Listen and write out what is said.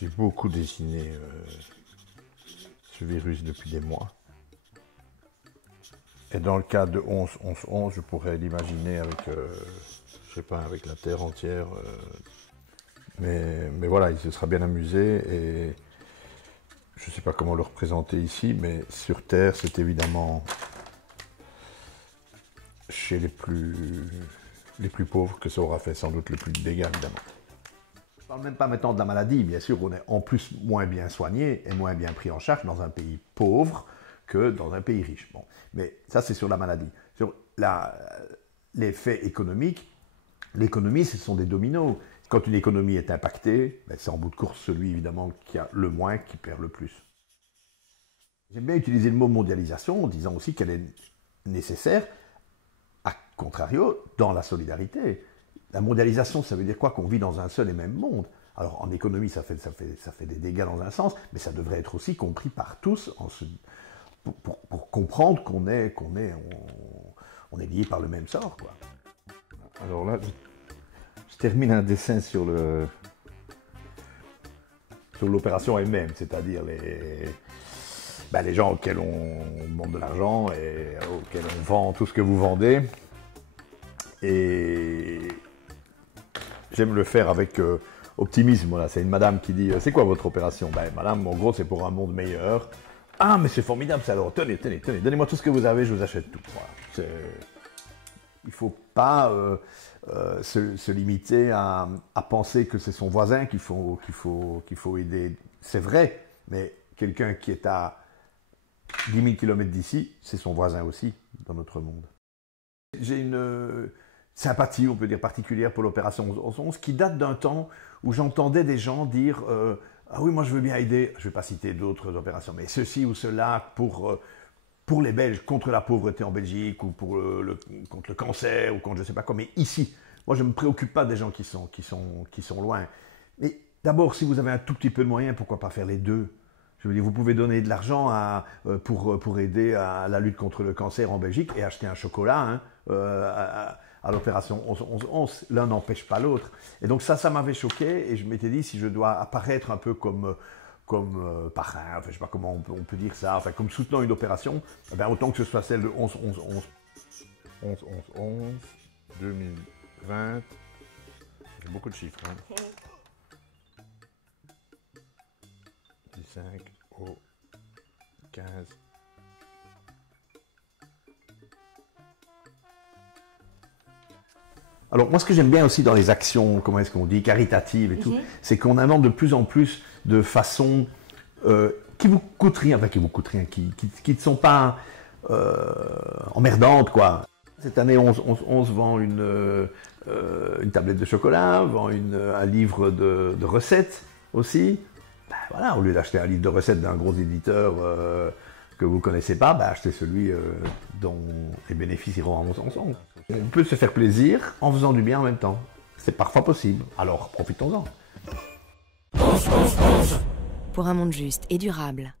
J'ai beaucoup dessiné ce virus depuis des mois. Et dans le cas de 11-11-11, je pourrais l'imaginer avec, je sais pas, avec la Terre entière. Mais voilà, il se sera bien amusé et je ne sais pas comment le représenter ici, mais sur Terre, c'est évidemment chez les plus pauvres que ça aura fait sans doute le plus de dégâts, évidemment. Je ne parle même pas maintenant de la maladie, bien sûr, on est en plus moins bien soigné et moins bien pris en charge dans un pays pauvre que dans un pays riche. Bon. Mais ça, c'est sur la maladie. Sur l'effet économique, l'économie, ce sont des dominos. Quand une économie est impactée, ben c'est en bout de course celui, évidemment, qui a le moins qui perd le plus. J'aime bien utiliser le mot mondialisation en disant aussi qu'elle est nécessaire, à contrario, dans la solidarité. La mondialisation, ça veut dire quoi? Qu'on vit dans un seul et même monde. Alors, en économie, ça fait des dégâts dans un sens, mais ça devrait être aussi compris par tous pour comprendre qu'on est liés par le même sort, quoi. Alors là, je termine un dessin sur l'opération elle-même, c'est-à-dire les gens auxquels on demande de l'argent et auxquels on vend tout ce que vous vendez. Et j'aime le faire avec optimisme. Voilà. C'est une madame qui dit « C'est quoi votre opération ?» Ben, madame, en gros, c'est pour un monde meilleur. « Ah, mais c'est formidable, ça alors, tenez, donnez-moi tout ce que vous avez, je vous achète tout. » Voilà. Il ne faut pas se limiter à penser que c'est son voisin qu'il faut aider. C'est vrai, mais quelqu'un qui est à 10 000 km d'ici, c'est son voisin aussi dans notre monde. J'ai une sympathie, on peut dire, particulière pour l'opération 11-11, qui date d'un temps où j'entendais des gens dire ah oui, moi je veux bien aider, je ne vais pas citer d'autres opérations, mais ceci ou cela pour les Belges, contre la pauvreté en Belgique, ou contre le cancer, ou contre je ne sais pas quoi, mais ici, moi je ne me préoccupe pas des gens qui sont loin. Mais d'abord, si vous avez un tout petit peu de moyens, pourquoi pas faire les deux? Je veux dire, vous pouvez donner de l'argent pour aider à la lutte contre le cancer en Belgique et acheter un chocolat à l'opération 11-11-11. L'un n'empêche pas l'autre. Et donc ça m'avait choqué et je m'étais dit, si je dois apparaître un peu comme parrain, enfin, je ne sais pas comment on peut dire ça, enfin, comme soutenant une opération, eh bien, autant que ce soit celle de 11-11-11. 11-11-11, 2020, c'est beaucoup de chiffres. Hein. 5 au 15. Alors moi ce que j'aime bien aussi dans les actions, comment est-ce qu'on dit, caritatives et tout, c'est qu'on invente de plus en plus de façons qui vous coûtent rien, enfin qui ne sont pas emmerdantes, quoi. Cette année 11-11-11 vend une tablette de chocolat, vend un livre de recettes aussi. Ben voilà, au lieu d'acheter un livre de recettes d'un gros éditeur que vous ne connaissez pas, ben achetez celui dont les bénéfices iront ensemble. On peut se faire plaisir en faisant du bien en même temps. C'est parfois possible, alors profitons-en. Pour un monde juste et durable.